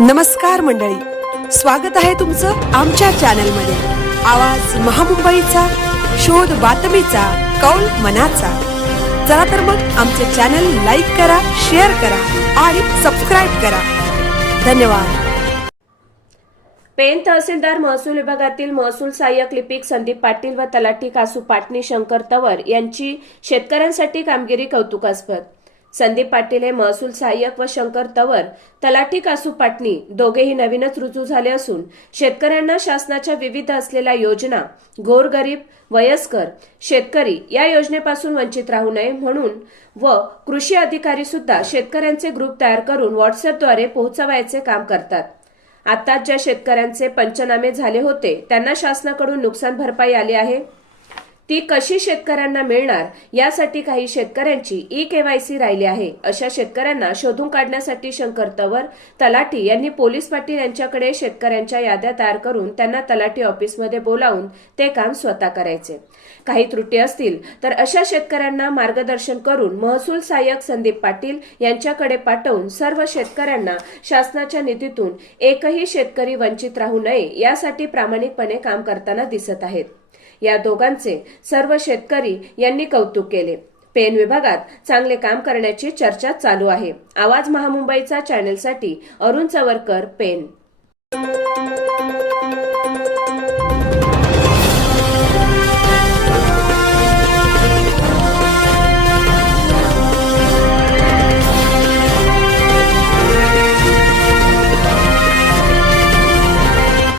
नमस्कार मंडळी, स्वागत आहे तुमचं आमच्या चॅनलमध्ये। आवाज महामुंबईचा, शोध बातमीचा, कौल मनाचा। चला तर मग आमचे चॅनल लाईक करा, शेअर करा आणि सबस्क्राइब करा। धन्यवाद। पेन तहसीलदार महसूल विभागातील महसूल सहाय्यक लिपिक संदीप पाटील व तलाठी कासू पाटणी शंकर तवर यांची शेतकऱ्यांसाठी कामगिरी कौतुकास्पद। संदीप पाटील हे महसूल सहाय्यक व शंकर तवर तलाठी कासू पाटणी दोघेही नवीनच रुजू झाले असून शेतकऱ्यांना शासनाच्या विविध असलेल्या योजना, गोरगरीब, वयस्कर, शेतकरी या योजनेपासून वंचित राहू नये म्हणून व कृषी अधिकारी सुद्धा शेतकऱ्यांचे ग्रुप तयार करून व्हॉट्सअपद्वारे पोहोचवायचे काम करतात। आताच ज्या शेतकऱ्यांचे पंचनामे झाले होते त्यांना शासनाकडून नुकसान भरपाई आली आहे, ती कशी शेतकऱ्यांना मिळणार यासाठी काही शेतकऱ्यांची ई-केवायसी राहिली आहे। अशा शेतकऱ्यांना शोधून काढण्यासाठी शंकर तवर तलाठी यांनी पोलीस पाटील यांच्याकडे शेतकऱ्यांच्या याद्या तयार करून त्यांना तलाठी ऑफिसमध्ये बोलावून ते काम स्वतः करायचे। काही त्रुटी असतील तर अशा शेतकऱ्यांना मार्गदर्शन करून महसूल सहाय्यक संदीप पाटील यांच्याकडे पाठवून सर्व शेतकऱ्यांना शासनाच्या निधीतून एकही शेतकरी वंचित राहू नये यासाठी प्रामाणिकपणे काम करताना दिसत आहेत। या दोघांचे सर्व शेतकरी यांनी कौतुक केले। पेन विभागात चांगले काम करण्याची चर्चा चालू आहे। आवाज महामुंबईचा चॅनलसाठी अरुण चवरकर, पेन।